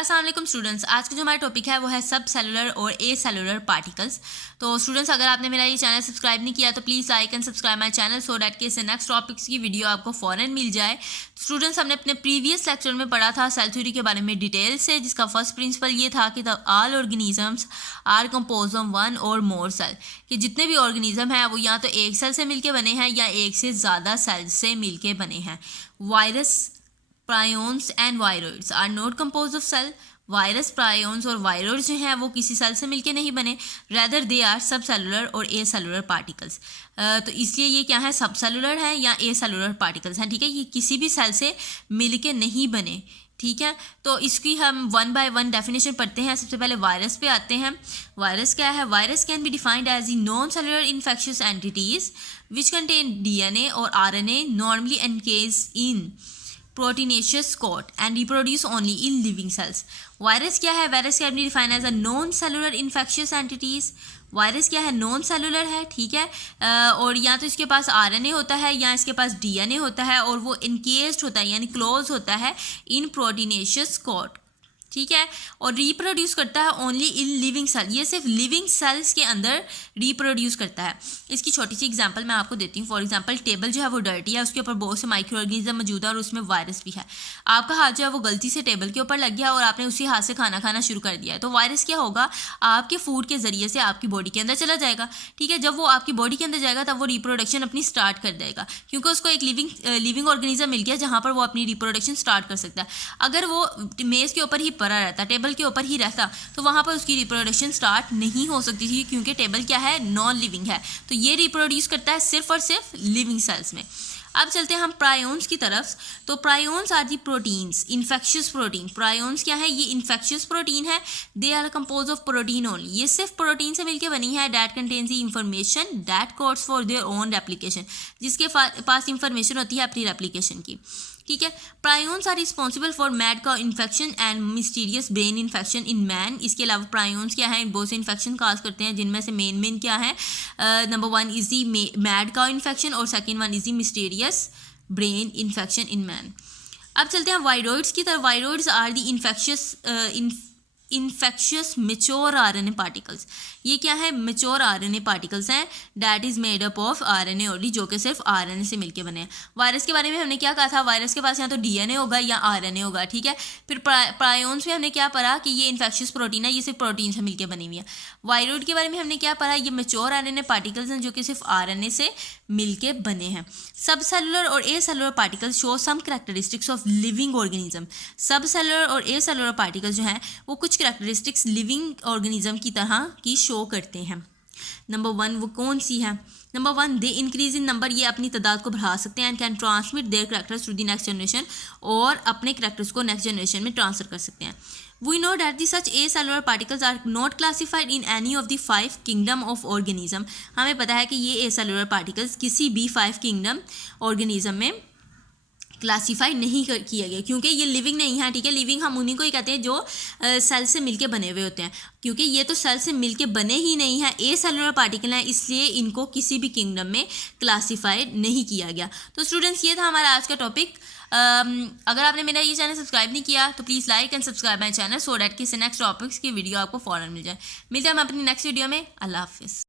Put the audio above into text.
अस्सलाम वालेकुम स्टूडेंट्स। आज का जो हमारा टॉपिक है वो है सब सेलुलर और ए सेलुलर पार्टिकल्स। तो स्टूडेंट्स, अगर आपने मेरा ये चैनल सब्सक्राइब नहीं किया तो please like and subscribe my channel so that कि इससे नेक्स्ट टॉपिक्स की वीडियो आपको फ़ौरन मिल जाए। स्टूडेंट्स, हमने अपने प्रीवियस लेक्चर में पढ़ा था सेल थ्योरी के बारे में डिटेल से, जिसका फर्स्ट प्रिंसिपल ये था कि the all organisms are compose of one or more cell, कि जितने भी ऑर्गेनिज्म हैं वो या तो एक सेल से मिलके बने हैं या एक से ज़्यादा सेल से मिलके बने हैं। Virus, prions and viroids are not compose of cell. Virus, prions और वायरोइड्स जो हैं वो किसी सेल से मिलके नहीं बने, rather they are subcellular और ए सेलुलर पार्टिकल्स। तो इसलिए ये क्या है, सब सेलुलर है या ए सेलुलर पार्टिकल्स हैं। ठीक है, ये किसी भी सेल से मिलके नहीं बने। ठीक है, तो इसकी हम वन बाय वन डेफिनेशन पढ़ते हैं। सबसे पहले वायरस पे आते हैं। वायरस क्या है? Virus can be defined as a non cellular infectious entities which contain DNA और RNA normally encage in proteinaceous coat and reproduce only in living cells. Virus क्या है? Virus can be defined as a non cellular infectious entities. Virus क्या है? Non cellular है। ठीक है, और या तो इसके पास आरएनए होता है या इसके पास डीएनए होता है और वो इनकेस्ड होता है यानी क्लोज होता है इन प्रोटीनेशियस कोट। ठीक है, और रिप्रोड्यूस करता है ओनली इन लिविंग सेल। ये सिर्फ लिविंग सेल्स के अंदर रिप्रोड्यूस करता है। इसकी छोटी सी एग्जांपल मैं आपको देती हूँ। फॉर एग्जांपल, टेबल जो है वो डर्टी है, उसके ऊपर बहुत से माइक्रो ऑर्गेनिज्म मौजूद है और उसमें वायरस भी है। आपका हाथ जो है वो गलती से टेबल के ऊपर लग गया और आपने उसी हाथ से खाना खाना शुरू कर दिया है, तो वायरस क्या होगा? आपके फूड के जरिए से आपकी बॉडी के अंदर चला जाएगा। ठीक है, जब वो आपकी बॉडी के अंदर जाएगा तब वो रिप्रोडक्शन अपनी स्टार्ट कर देगा, क्योंकि उसको एक लिविंग ऑर्गेनिज्म मिल गया जहाँ पर वो अपनी रिप्रोडक्शन स्टार्ट कर सकता है। अगर वो मेज़ के ऊपर ही पड़ा रहता, टेबल के ऊपर ही रहता, तो वहाँ पर उसकी रिप्रोडक्शन स्टार्ट नहीं हो सकती थी, क्योंकि टेबल क्या है? नॉन लिविंग है। तो ये रिप्रोड्यूस करता है सिर्फ और सिर्फ लिविंग सेल्स में। अब चलते हैं हम प्रायोन्स की तरफ। तो prions are the proteins, infectious protein. Prions क्या है? ये इन्फेक्शियस प्रोटीन है। They are compose of protein only. ये सिर्फ प्रोटीन से मिलकर बनी है। That contains the information that codes for their own replication, जिसके पास इंफॉर्मेशन होती है अपनी रेप्लिकेशन की। ठीक है, prions are responsible for mad cow infection and mysterious brain infection in man. इसके अलावा प्रायोन्स क्या है? बहुत से इन्फेक्शन काज करते हैं, जिनमें से मेन क्या है? Number 1 is the mad cow infection और second 1 is the mysterious brain infection in man. अब चलते हैं वायरोइड्स की तरफ। Viroids are the infectious mature RNA particles. ये क्या है? मेच्योर आरएनए पार्टिकल्स हैं। That is made up of RNA only, जो कि सिर्फ आरएनए से मिलके बने हैं। वायरस के बारे में हमने क्या कहा था? वायरस के पास या तो डीएनए होगा या आरएनए होगा। ठीक है, फिर प्रायोन्स में हमने क्या पढ़ा कि ये इन्फेक्शियस प्रोटीन है, ये सिर्फ प्रोटीन से मिलके बनी हुई है। वायरोइड के बारे में हमने क्या पढ़ा? ये मेच्योर आरएनए पार्टिकल्स हैं जो कि सिर्फ आरएनए से मिलके बने हैं। सब सेलुलर और acellular particles show some characteristics of living organism. Subcellular और ए सेलुलर पार्टिकल्स जो हैं वो कुछ कैरेक्टरिस्टिक्स लिविंग ऑर्गेनिज्म की तरह की शो करते हैं। नंबर 1 वो कौन सी है? Number 1, they increase in number. ये अपनी तादाद को बढ़ा सकते हैं and can transmit their characters to the next generation, और अपने कैरेक्टर्स को नेक्स्ट जनरेशन में ट्रांसफर कर सकते हैं। We know that the such acellular particles are not classified in any of the 5 kingdom of organism. हमें पता है कि ये acellular particles किसी भी 5 kingdom organism में क्लासीफाई नहीं किया गया, क्योंकि ये लिविंग नहीं है। ठीक है, लिविंग हम उन्हीं को ही कहते हैं जो सेल से मिलके बने हुए होते हैं, क्योंकि ये तो सेल से मिलके बने ही नहीं है, ए सेलुलर पार्टिकल है, इसलिए इनको किसी भी किंगडम में क्लासीफाइड नहीं किया गया। तो स्टूडेंट्स, ये था हमारा आज का टॉपिक। अगर आपने मेरा ये चैनल सब्सक्राइब नहीं किया तो please like and subscribe my channel so that कि नेक्स्ट टॉपिक्स की वीडियो आपको फ़ौरन मिल जाए। मिलते हैं हम अपनी नेक्स्ट वीडियो में। अल्लाह हाफिज़।